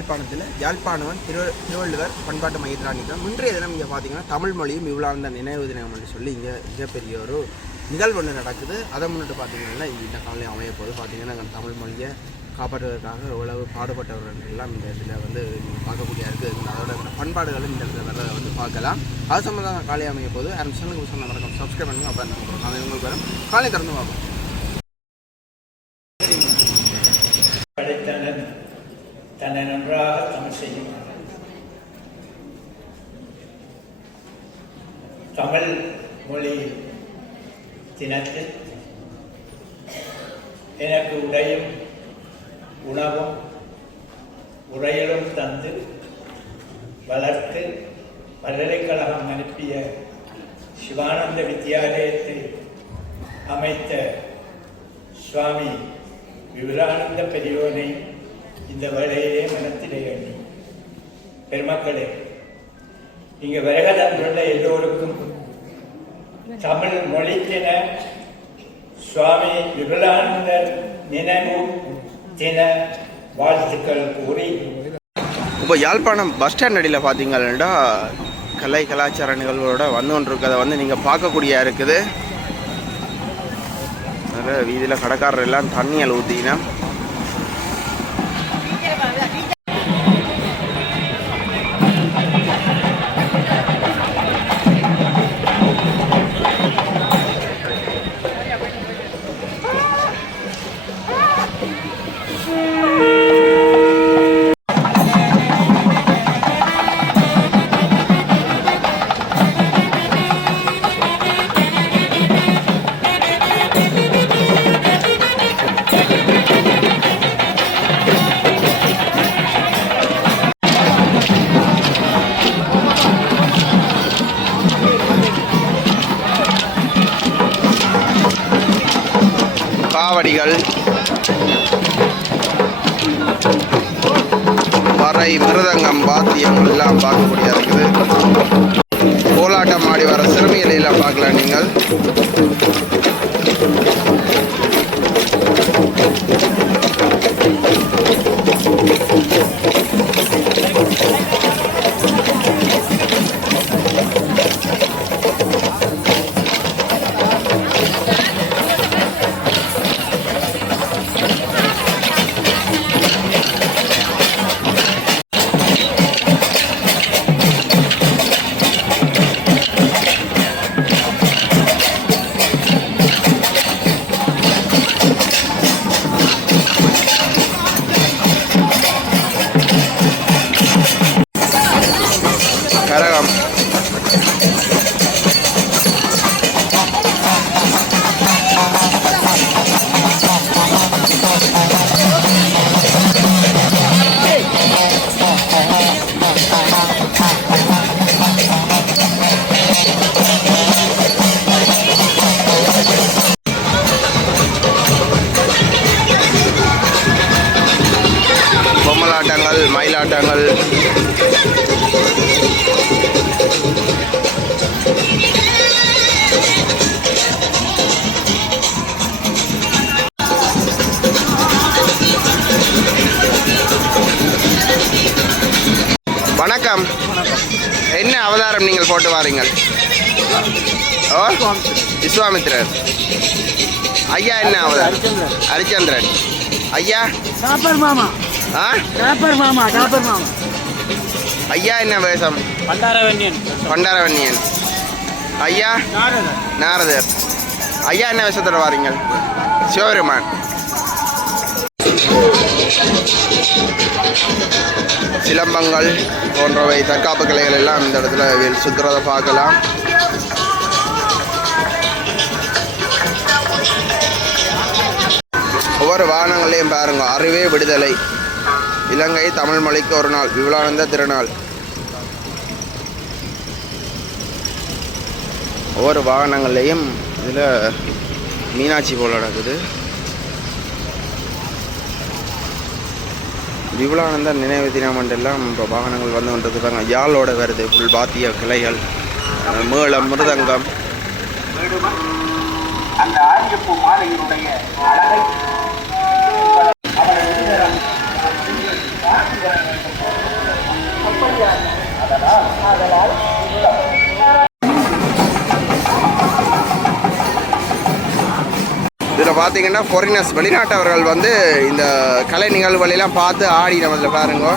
யாழ்ப்பாணத்தில் யாழ்ப்பாணம் திருவள்ளுவர் பண்பாட்டு மையத்தில் நிற்கிறோம். இன்றைய தினம் இங்கே பார்த்தீங்கன்னா தமிழ் மொழியும் விவலானந்த நினைவு தினம் சொல்லி இங்கே மிகப்பெரிய ஒரு நிகழ்வு ஒன்று நடக்குது. அதை முன்னிட்டு பார்த்தீங்கன்னா இந்த காலையில் அமைய போது பார்த்தீங்கன்னா தமிழ் மொழியை காப்பாற்றுவதற்காக எவ்வளவு பாடுபட்டவர்கள் எல்லாம் இந்த இதில் நீங்கள் பார்க்கக்கூடிய இருக்குது. அதோட பண்பாடுகளும் இந்த இடத்துல வர்றதை பார்க்கலாம். அது சம்மந்தமாக காலை அமைய போது சேனலுக்கு சொன்ன மறக்காம சப்ஸ்கிரைப் பண்ணுங்க. அப்போ நாங்கள் உங்களுக்கு வரும் காலை திறந்து பார்ப்போம். படைத்தனன் தன்னை நன்றாக தமிழ் செய்யும் தமிழ் மொழி தினத்தில் எனக்கு உடையும் உணவும் உரையிலும் தந்து வளர்த்து பல்கலைக்கழகம் அனுப்பிய சிவானந்த வித்யாலயத்தை அமைத்த சுவாமி விவரானந்த பெரியோனை இந்த வேளையிலே மனத்திலே எண்ணி, பெருமக்களே, இங்கு வருகை எல்லோருக்கும் தமிழ் மொழித்தின சுவாமி விபுலானந்தர் நினைவு தின வாழ்த்துக்கள் கூறி, இப்போ யாழ்ப்பாணம் பஸ் ஸ்டாண்ட் அடியில் பார்த்தீங்கன்னா கலை கலாச்சார நிகழ்வுகளோட வந்து கொண்டிருக்கிறத நீங்கள் பார்க்கக்கூடிய இருக்குது. வீதியில் கடைக்காரர் எல்லாம் தண்ணியில் ஊற்றினா காவடிகள், வரை, மிருதங்கம், வாத்தியங்கள் எல்லாம் பார்க்கக்கூடியது இருக்குது. கோலாட்டம் ஆடி வர சிறுமிகளை எல்லாம் பார்க்கலாம் நீங்கள். கரகம், பொம்மலாட்டங்கள், மயிலாட்டங்கள், வணக்கம். என்ன அவதாரம் நீங்கள் போட்டு வாரீங்கள்? ஓ, விஸ்வாமித்திரர். ஐயா என்ன அவதாரம்? ஹரிச்சந்திரன். ஐயா மாமா. ஆ, மாமா. ஐயா என்ன வேஷம்? பண்டாரவன்னியன். ஐயா நாரதர். ஐயா என்ன வேஷத்தோட வாரீங்கள்? சிவபெருமான். சிலம்பங்கள் போன்றவை தற்காப்பு கலைகள் எல்லாம் இந்த இடத்துல சுற்றுறதை பார்க்கலாம். ஒவ்வொரு வாகனங்களையும் பாருங்க. அறிவே விடுதலை, இலங்கை தமிழ் மொழிக்கு ஒரு நாள், விபுலானந்த திருநாள். ஒவ்வொரு வாகனங்கள்லையும் இதில் மீனாட்சி போல் நடக்குது. விபுலானந்தர் நினைவு தினம் எல்லாம் இப்போ வாகனங்கள் வந்து கொண்டிருக்காங்க. யாழோட வருது, புல் பாத்திய கிளைகள், மேளம், மிருதங்கம். அந்த ஆரியப்பூ மாலையினுடைய அழகை பார்த்தீங்கன்னா ஃபாரினர்ஸ் வெளிநாட்டவர்கள் வந்து இந்த கலை நிகழ்வுகளெல்லாம் பார்த்து ஆடி நம்ம பாருங்க.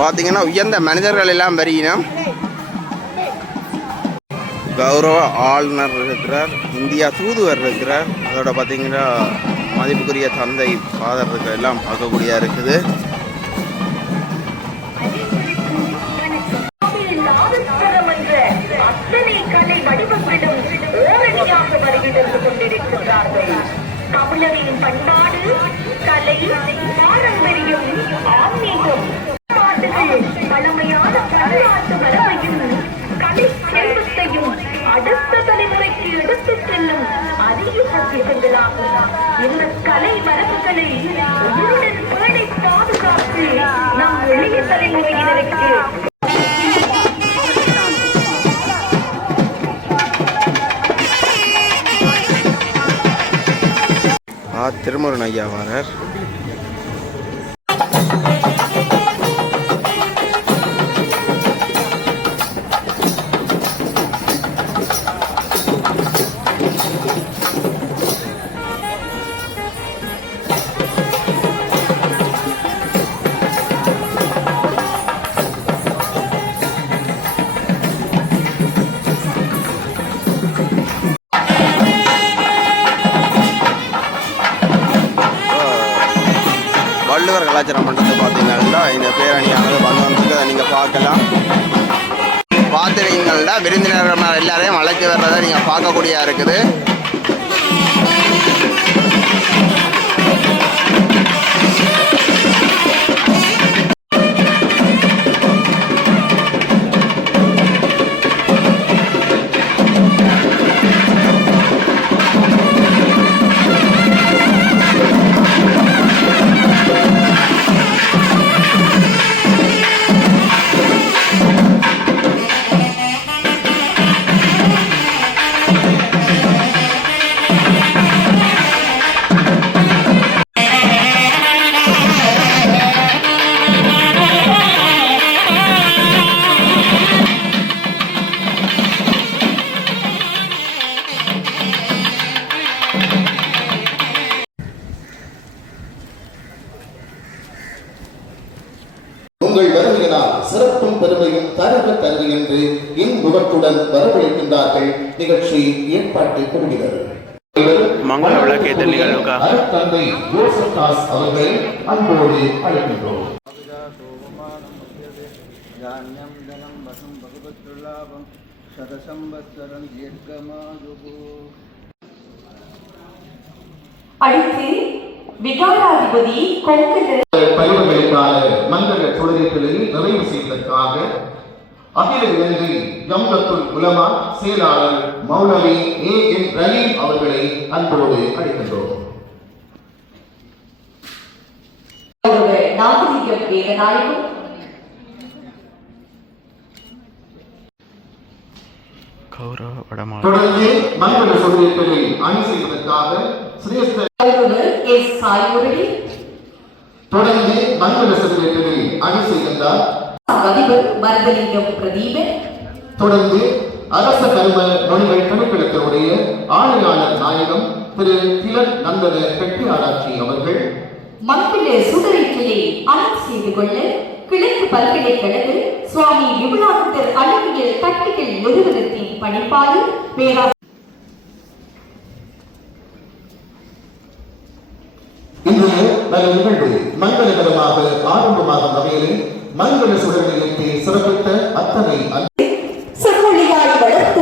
பார்த்தீங்கன்னா உயர்ந்த மனிதர்கள் எல்லாம் வருகினோம். கௌரவ ஆளுநர் இருக்கிறார், இந்தியா தூதுவர் இருக்கிறார், அதோட பார்த்தீங்கன்னா மதிப்புக்குரிய தந்தை ஃபாதர் இருக்கிற எல்லாம் பார்க்கக்கூடியதாக இருக்குது. தமிழரின் பண்பாடு, கலை, பாரம்பரியம், ஆன்மீகம், பழமையான வரலாற்று மரபையும் கலை செல்வத்தையும் அடுத்த தலைமுறைக்கு எடுத்துச் செல்லும் அரிய சக்திகளாகும். இந்த கலை மரபுகளை உயிருடன் பேணி பாதுகாத்து நம் எளிய தலைமுறையினருக்கு திருமுருகன் ஐயா வாரார். வள்ளுவர் கலாச்சார மன்றத்தை பார்த்தீங்கன்னா இந்த பேரணியானது வந்திருக்கு, அதை நீங்கள் பார்க்கலாம். பார்த்துருக்கீங்களா விருந்தினர்கள் எல்லாரையும் அழைச்சி வர்றதை நீங்கள் பார்க்கக்கூடியதாக இருக்குது. உங்கள் வருகையினால் சிறப்பும் பெருமையும் தருக தருக என்று இன்புகத்துடன் வரவழைக்கின்றார்கள் நிகழ்ச்சி ஏற்பாட்டு குழுவினர். மங்கள விளக்கேற்றல் நிகழ்வுக்காக தந்தை யோசப் தாஸ் அவர்களை அன்போடு அழைக்கின்றோம். அடுத்து விகாராதிபதி பயிர்களுக்கான மங்கள தொழில்களில் நிறைவு செய்வதற்காக அகில இலங்கை ஜம்தத்துல் உலமா செயலாளர் மௌலவி A.N. ரலீம் அவர்களை அன்போடு அழைக்கின்றோம். நாகரிகம் வேதநாயகம் தொடர்ந்து மங்கள சொற்களில் அணி செய்வதற்காக சிரேஷ்ட எஸ் சாய்முரளி தொடர்ந்து மங்கள சொற்களில் அணி செய்கின்றார் அதிபர் மரதலிங்கம் பிரதீபன். தொடர்ந்து அரச கரும மொழிகள் திணைக்களத்தினுடைய ஆணையாளர் நாயகம் திரு திலன் நந்தன பெட்டி ஆராய்ச்சி அவர்கள். மங்கள சுடரிலே அணி செய்து கொள்ள கிழக்கு பல்கலைக்கழக சுவாமி விபுலானந்தர் அறிவியல் கற்பிகள் நிறுவனத்தின் பணிப்பாளர் பேராசிரியர். இன்றைய நல்ல நிகழ்வு மங்களகரமாக ஆரம்பமாகும் வகையில் மங்கள சுடரிலே சிறப்பித்த அத்தனை செம்மொழியாய் வளர்த்த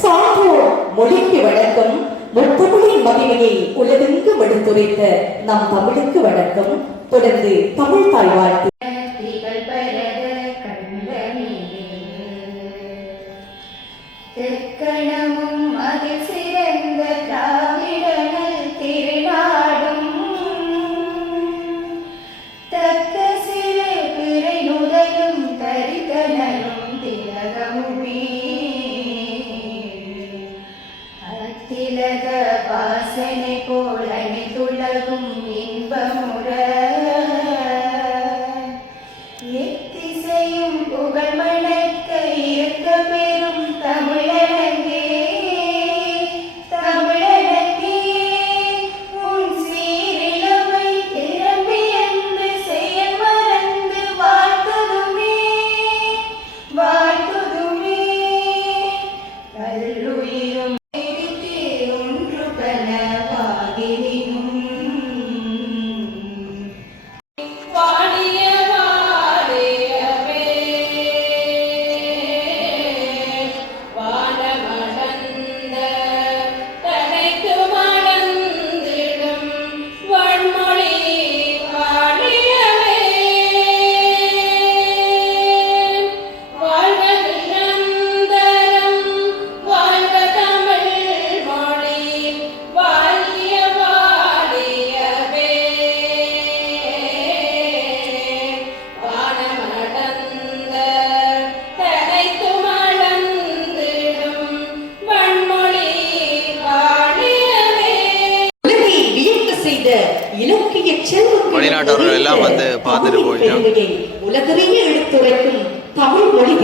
சான்றோர் மொழிக்கு வணக்கம். முத்தமிழின் மகிமையை உலகெங்கும் எடுத்துரைத்த நம் தமிழுக்கு வணக்கம். தொடர்ந்து தமிழ் தாய் வாழ்த்து. தெற்கணமும் அதில் சிறந்த திராவிடனல் திருநாடும் தக்க சிறு பிறை நுதலும் தரித்தனரும் திலகமுமே அத்திலக வாசனை போல் அணித்துலகும் இன்பமுற எத்திசையும் புகழ் மணக்க இருக்க பெறும் தமிழனங்கே தமிழனங்கே உன் சீரிழமை திறம்பி என்று செயல் மறந்து வாழ்த்துதுமே வாழ்த்துதுமே கல்லுயிரும் ஒன்று கனவாகினும் வெளிநாட்டவர்கள் எல்லாம் வந்து பார்த்துட்டு போயிட்டோம். உலகறிய எடுத்துரைக்கும் தமிழ் மொழி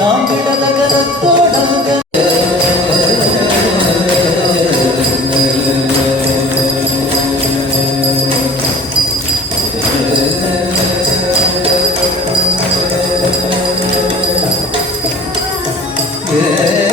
Come Yeah.